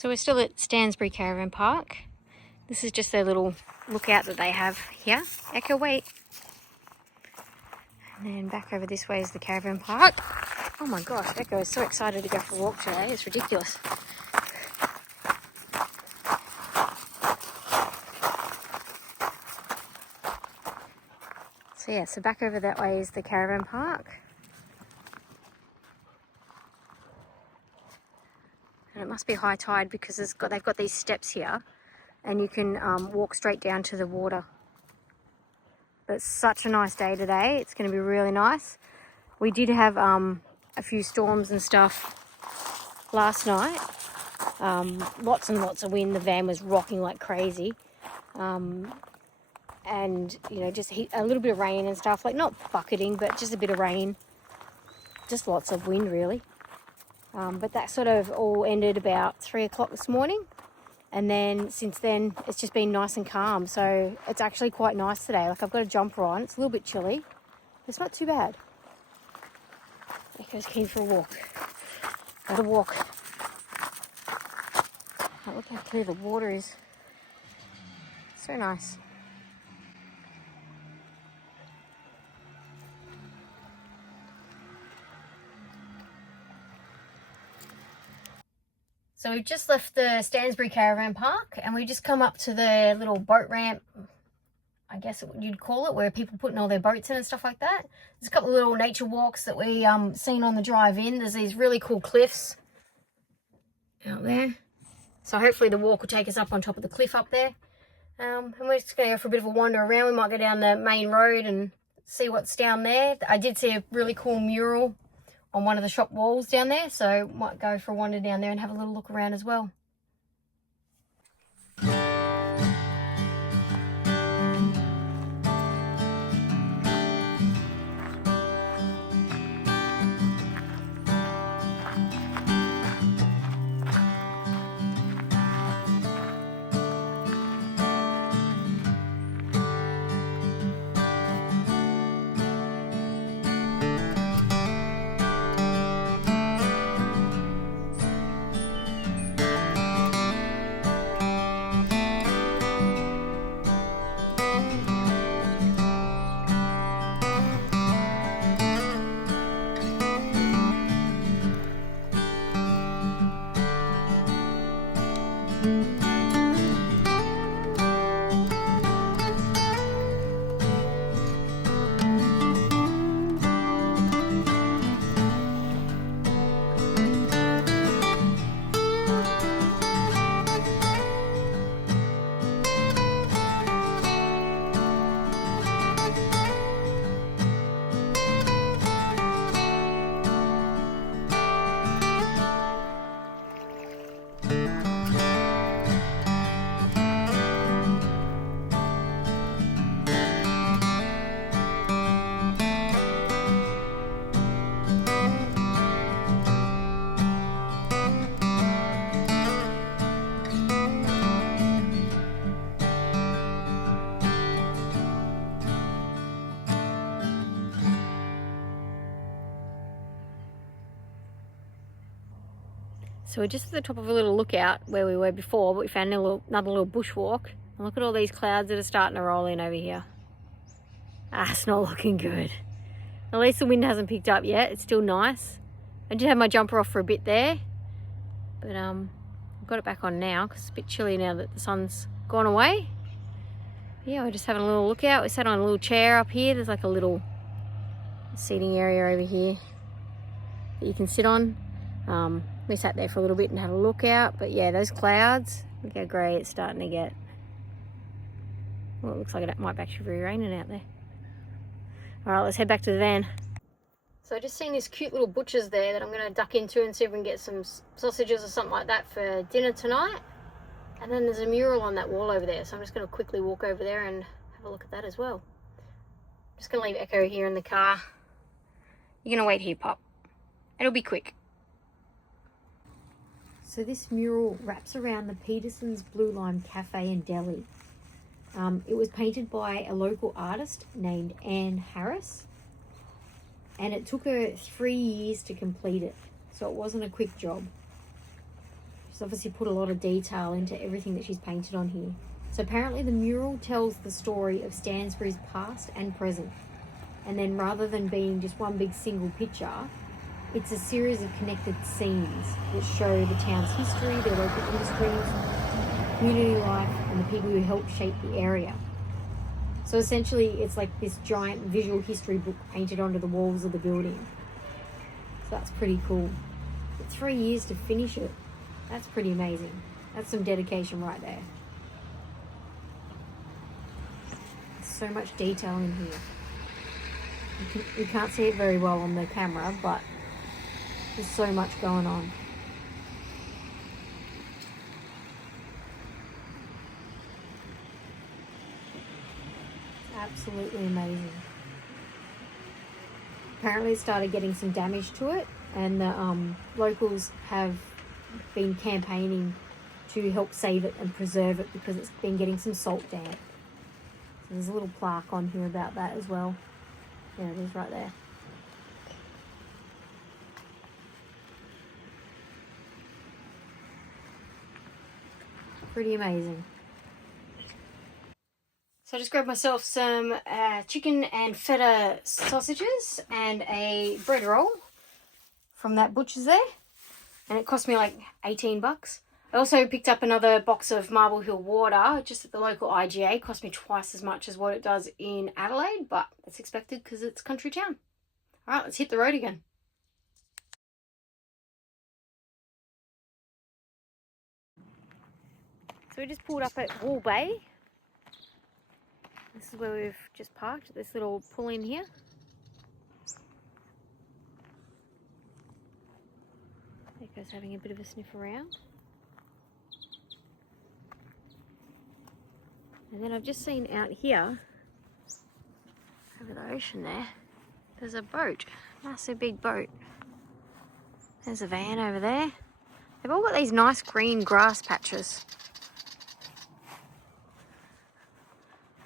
So we're still at Stansbury Caravan Park. This is just their little lookout that they have here. Echo, wait. And then back over this way is the caravan park. Oh my gosh, Echo is so excited to go for a walk today. It's ridiculous. So yeah, so back over that way is the caravan park. And it must be high tide because they've got these steps here and you can walk straight down to the water. But it's such a nice day today. It's going to be really nice. We did have a few storms and stuff last night. Lots and lots of wind. The van was rocking like crazy. And, you know, just a little bit of rain and stuff. Like not bucketing, but just a bit of rain. Just lots of wind, really. But that sort of all ended about 3 o'clock this morning. And then since then, it's just been nice and calm. So it's actually quite nice today. Like I've got a jumper on. It's a little bit chilly. But it's not too bad. Echo's keen for a walk. Got a walk. Oh, look how clear the water is. So nice. So we've just left the Stansbury Caravan Park and we just come up to the little boat ramp, I guess you'd call it, where people putting all their boats in and stuff like that. There's a couple of little nature walks that we seen on the drive in. There's these really cool cliffs out there. So hopefully the walk will take us up on top of the cliff up there. And we're just going to go for a bit of a wander around. We might go down the main road and see what's down there. I did see a really cool mural on one of the shop walls down there, so might go for a wander down there and have a little look around as well. So we're just at the top of a little lookout where we were before, but we found another little bushwalk. And look at all these clouds that are starting to roll in over here. It's not looking good. At least the wind hasn't picked up yet. It's still nice. I did have my jumper off for a bit there, but I've got it back on now because it's a bit chilly now that the sun's gone away. Yeah, we're just having a little lookout. We sat on a little chair up here. There's like a little seating area over here that you can sit on. We sat there for a little bit and had a look out, but yeah, those clouds, look how grey it's starting to get. Well, it looks like it might actually be raining out there. All right, let's head back to the van. So I just seen this cute little butcher's there that I'm going to duck into and see if we can get some sausages or something like that for dinner tonight. And then there's a mural on that wall over there, so I'm just going to quickly walk over there and have a look at that as well. I'm just going to leave Echo here in the car. You're going to wait here, Pop. It'll be quick. So this mural wraps around the Peterson's Blue Lime Cafe and Deli. It was painted by a local artist named Anne Harris, and it took her 3 years to complete it, so it wasn't a quick job. She's obviously put a lot of detail into everything that she's painted on here. So apparently the mural tells the story of Stansbury's past and present. And then rather than being just one big single picture, it's a series of connected scenes that show the town's history, their local industries, community life, and the people who helped shape the area. So essentially it's like this giant visual history book painted onto the walls of the building. So that's pretty cool. But 3 years to finish it, that's pretty amazing. That's some dedication right there. There's so much detail in here. You can't see it very well on the camera, but there's so much going on. It's absolutely amazing. Apparently it started getting some damage to it, and the locals have been campaigning to help save it and preserve it because it's been getting some salt damp. So there's a little plaque on here about that as well. There it is right there. Pretty amazing. So I just grabbed myself some chicken and feta sausages and a bread roll from that butcher's there. And it cost me like 18 bucks. I also picked up another box of Marble Hill water just at the local IGA. It cost me twice as much as what it does in Adelaide, but that's expected because it's country town. All right, let's hit the road again. So we just pulled up at Wool Bay. This is where we've just parked, this little pull in here. Echo's having a bit of a sniff around. And then I've just seen out here, over the ocean there, there's a boat, massive big boat. There's a van over there. They've all got these nice green grass patches.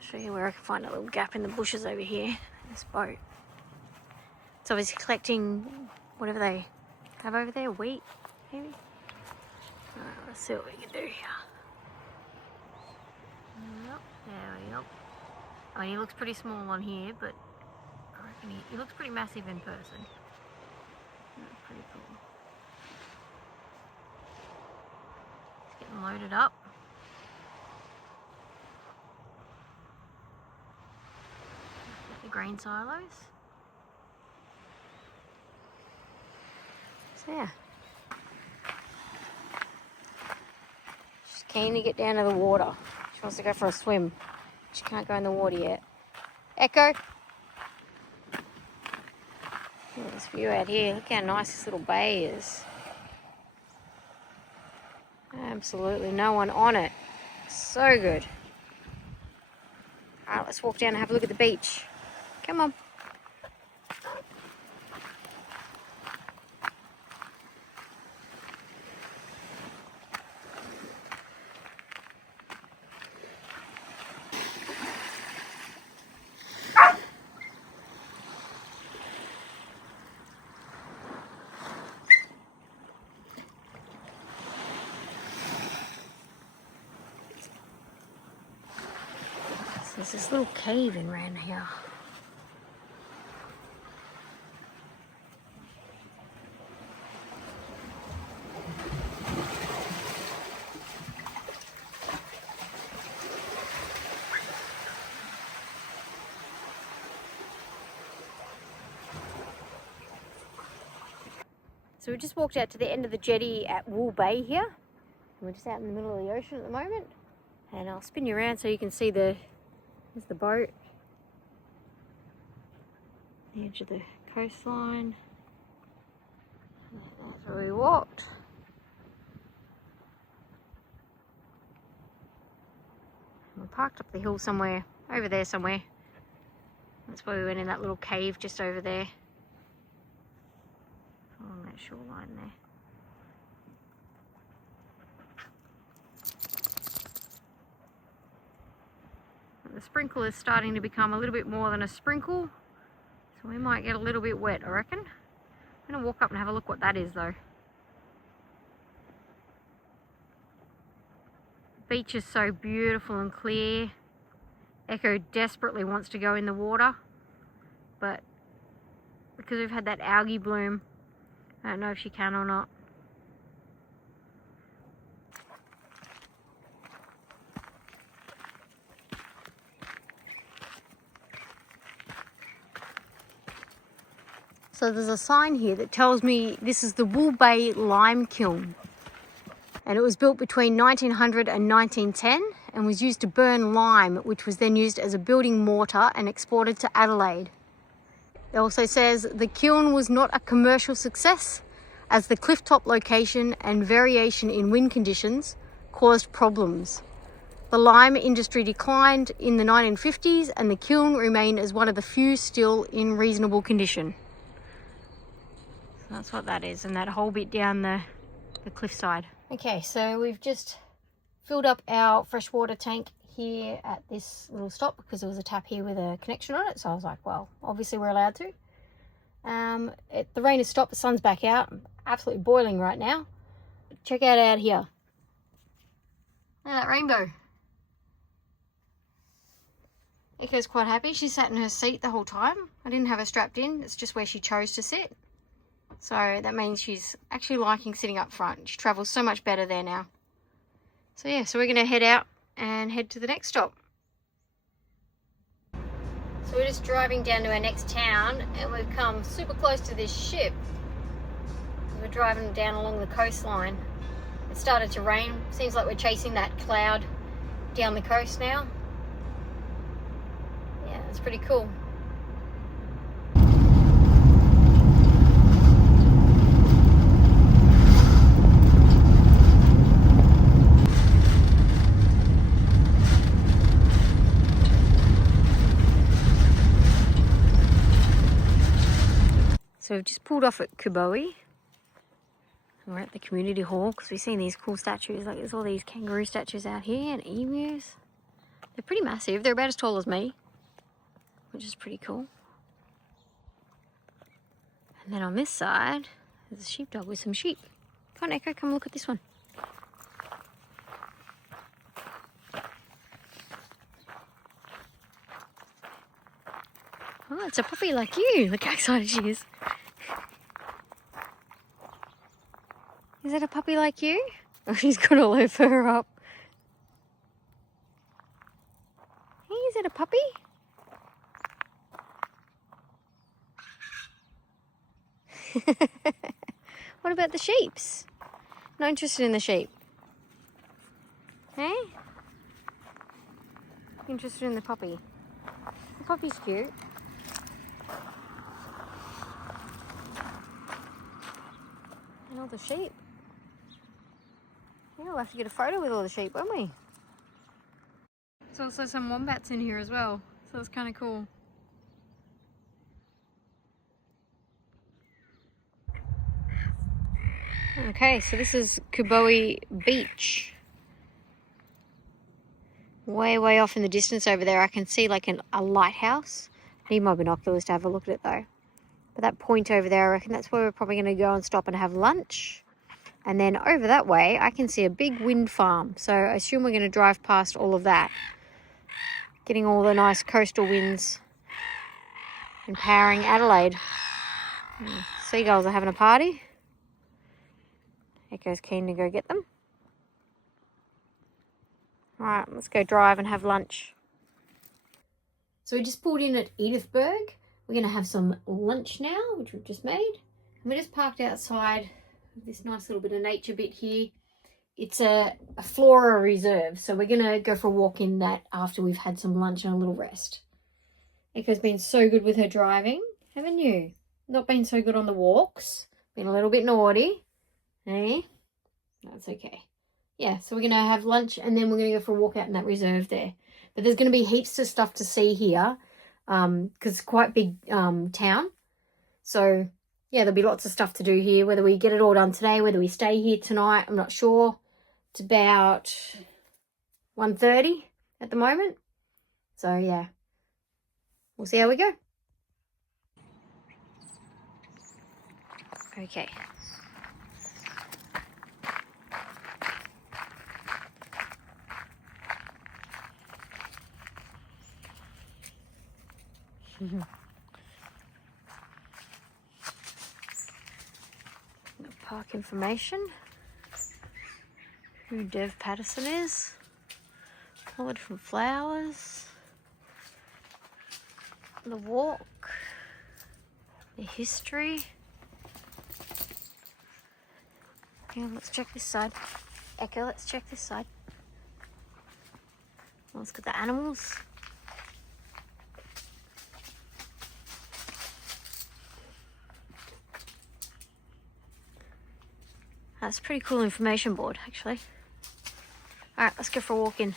I'll show you where I can find a little gap in the bushes over here. This boat. It's obviously collecting whatever they have over there, wheat maybe. Alright, let's see what we can do here. Yep, there we go. I mean, he looks pretty small on here, but I reckon he looks pretty massive in person. That's pretty cool. It's getting loaded up. The grain silos. So yeah. She's keen to get down to the water. She wants to go for a swim. She can't go in the water yet. Echo! Look at this view out here. Look how nice this little bay is. Absolutely no one on it. So good. Alright, let's walk down and have a look at the beach. Come on. There's this little cave in around here. So we just walked out to the end of the jetty at Wool Bay here. And we're just out in the middle of the ocean at the moment. And I'll spin you around so you can see there's the boat. The edge of the coastline. That's where we walked. And we parked up the hill somewhere, over there somewhere. That's where we went in that little cave just over there. Along that shoreline there. The sprinkle is starting to become a little bit more than a sprinkle, so we might get a little bit wet, I reckon. I'm going to walk up and have a look what that is though. Beach is so beautiful and clear. Echo desperately wants to go in the water, but because we've had that algae bloom, I don't know if she can or not. So there's a sign here that tells me this is the Wool Bay Lime Kiln. And it was built between 1900 and 1910 and was used to burn lime, which was then used as a building mortar and exported to Adelaide. It also says the kiln was not a commercial success as the clifftop location and variation in wind conditions caused problems. The lime industry declined in the 1950s and the kiln remained as one of the few still in reasonable condition. So that's what that is, and that whole bit down the cliffside. Okay, so we've just filled up our freshwater tank here at this little stop because there was a tap here with a connection on it. So I was like, well, obviously we're allowed to. The rain has stopped, the sun's back out. I'm absolutely boiling right now. Check out here. Look at that rainbow. Echo's quite happy. She sat in her seat the whole time. I didn't have her strapped in. It's just where she chose to sit. So that means she's actually liking sitting up front. She travels so much better there now. So yeah, so we're going to head out and head to the next stop. So we're just driving down to our next town and we've come super close to this ship. We're driving down along the coastline. It started to rain. Seems like we're chasing that cloud down the coast now. Yeah, it's pretty cool. So we've just pulled off at Coobowie. We're at the community hall because we've seen these cool statues. Like there's all these kangaroo statues out here and emus. They're pretty massive. They're about as tall as me, which is pretty cool. And then on this side, there's a sheepdog with some sheep. Come on, Echo, come look at this one. Oh, it's a puppy like you. Look how excited she is. Is it a puppy like you? Oh, she's got all her fur up. Hey, is it a puppy? What about the sheeps? Not interested in the sheep? Hey? Interested in the puppy? The puppy's cute. And all the sheep. Yeah, we'll have to get a photo with all the sheep, won't we? There's also some wombats in here as well, so that's kind of cool. Okay, so this is Coobowie Beach. Way, way off in the distance over there, I can see like a lighthouse. I need my binoculars to have a look at it though. But that point over there, I reckon that's where we're probably going to go and stop and have lunch. And then over that way, I can see a big wind farm. So I assume we're going to drive past all of that. Getting all the nice coastal winds empowering Adelaide. Seagulls are having a party. Echo's keen to go get them. Alright, let's go drive and have lunch. So we just pulled in at Edithburgh. We're going to have some lunch now, which we've just made. And we just parked outside this nice little bit of nature bit here. It's a flora reserve, so we're going to go for a walk in that after we've had some lunch and a little rest. Echo's been so good with her driving, haven't you? Not been so good on the walks. Been a little bit naughty. Eh? That's okay. Yeah, so we're going to have lunch and then we're going to go for a walk out in that reserve there. But there's going to be heaps of stuff to see here because it's quite a big town. So, yeah, there'll be lots of stuff to do here. Whether we get it all done today, whether we stay here tonight, I'm not sure. It's about 1:30 at the moment. So, yeah, we'll see how we go. Okay. Park information. Who Dev Patterson is. All the different flowers. The walk. The history. Hang on, let's check this side. Echo, let's check this side. Let's get the animals. That's a pretty cool information board, actually. Alright, let's go for a walk in.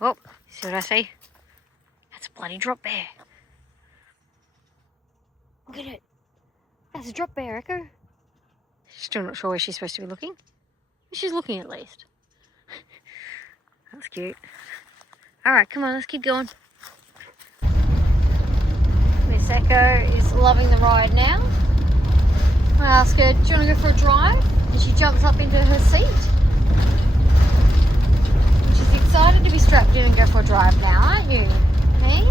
Oh, see what I see? That's a bloody drop bear. Look at it. That's a drop bear, Echo. Still not sure where she's supposed to be looking. She's looking at least. That's cute. Alright, come on, let's keep going. Miss Echo is loving the ride now. I ask her, do you want to go for a drive? And she jumps up into her seat. She's excited to be strapped in and go for a drive now, aren't you? Hey?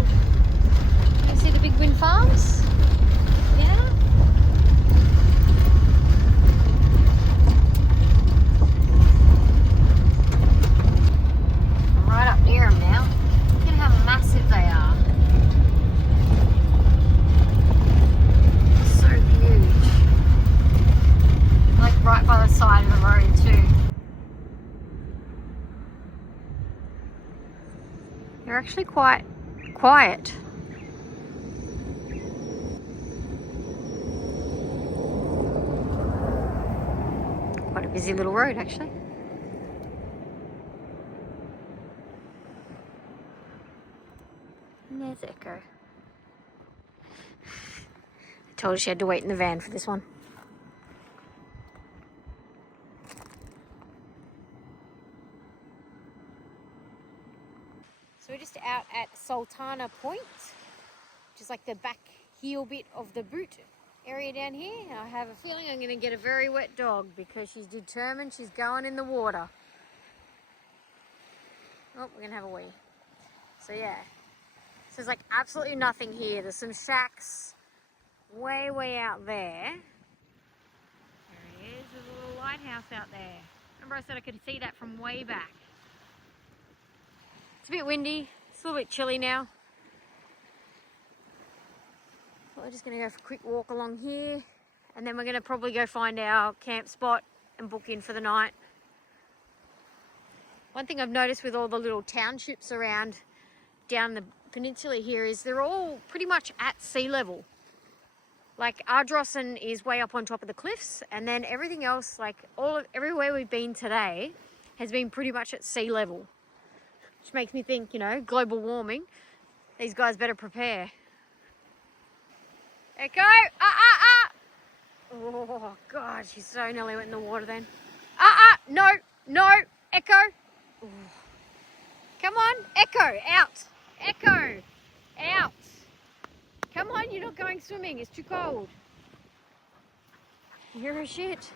You see the big wind farms? Yeah? I'm right up near them now. Look at how massive they are. So huge. Like right by the side of the road too. They're actually quite quiet. Quite a busy little road actually. And there's Echo. I told her she had to wait in the van for this one. So we're just out at Sultana Point, which is like the back heel bit of the boot area down here. And I have a feeling I'm going to get a very wet dog because she's determined she's going in the water. Oh, we're going to have a wee. So yeah, so there's like absolutely nothing here. There's some shacks way, way out there. There he is, there's a little lighthouse out there. Remember I said I could see that from way back. It's a bit windy, it's a little bit chilly now. So we're just going to go for a quick walk along here and then we're going to probably go find our camp spot and book in for the night. One thing I've noticed with all the little townships around down the peninsula here is they're all pretty much at sea level. Like Ardrossan is way up on top of the cliffs and then everything else, like everywhere we've been today has been pretty much at sea level. Which makes me think, you know, global warming. These guys better prepare. Echo! Oh, God, she so nearly went in the water then. No, no, Echo! Ooh. Come on, Echo, out! Echo, out! Come on, you're not going swimming, it's too cold. You're a shit.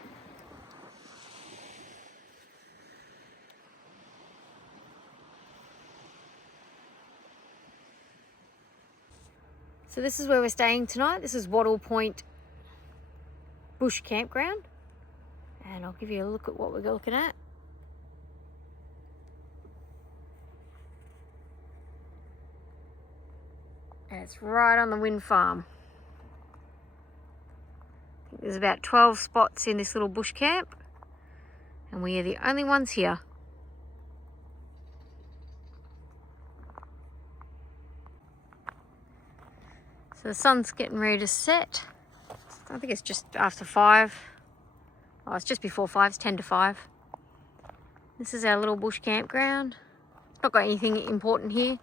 So this is where we're staying tonight. This is Wattle Point Bush Campground. And I'll give you a look at what we're looking at. And it's right on the wind farm. I think there's about 12 spots in this little bush camp, and we are the only ones here. So the sun's getting ready to set. I think it's just after 5. Oh, it's just before 5, it's 10 to 5. This is our little bush campground. It's not got anything important here.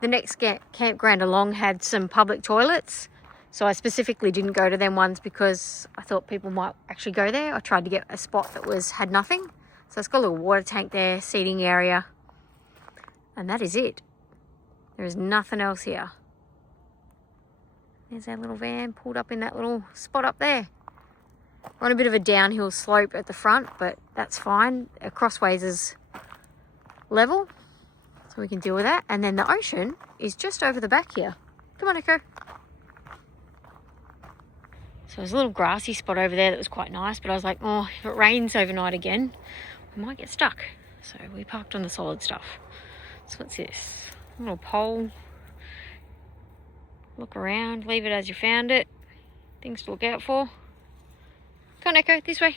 The next campground along had some public toilets, so I specifically didn't go to them ones because I thought people might actually go there. I tried to get a spot that had nothing. So it's got a little water tank there, seating area, and that is it. There is nothing else here. There's our little van pulled up in that little spot up there. We're on a bit of a downhill slope at the front, but that's fine. Our crossways is level, so we can deal with that. And then the ocean is just over the back here. Come on, Echo. So there's a little grassy spot over there that was quite nice, but I was like, oh, if it rains overnight again, we might get stuck. So we parked on the solid stuff. So what's this? A little pole. Look around, leave it as you found it. Things to look out for. Come on, Echo, this way.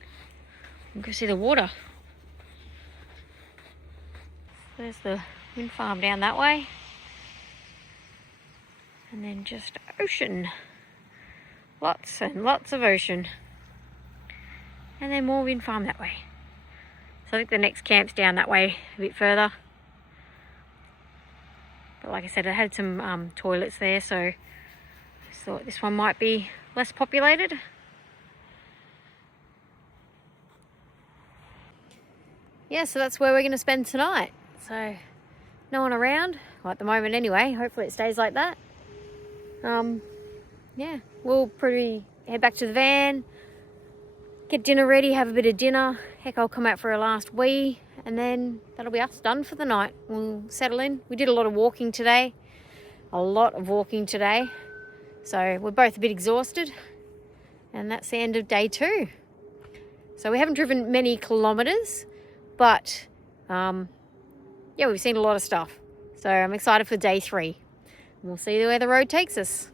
You can go see the water. There's the wind farm down that way. And then just ocean. Lots and lots of ocean. And then more wind farm that way. So I think the next camp's down that way a bit further. But like I said, I had some toilets there, so I thought this one might be less populated. Yeah, so that's where we're going to spend tonight. So no one around, well, at the moment anyway. Hopefully it stays like that. Yeah, we'll probably head back to the van, get dinner ready, have a bit of dinner. Heck, I'll come out for a last wee, and then that'll be us done for the night. We'll settle in. We did a lot of walking today. So we're both a bit exhausted, and that's the end of day 2. So we haven't driven many kilometres, but yeah, we've seen a lot of stuff. So I'm excited for day 3. We'll see where the road takes us.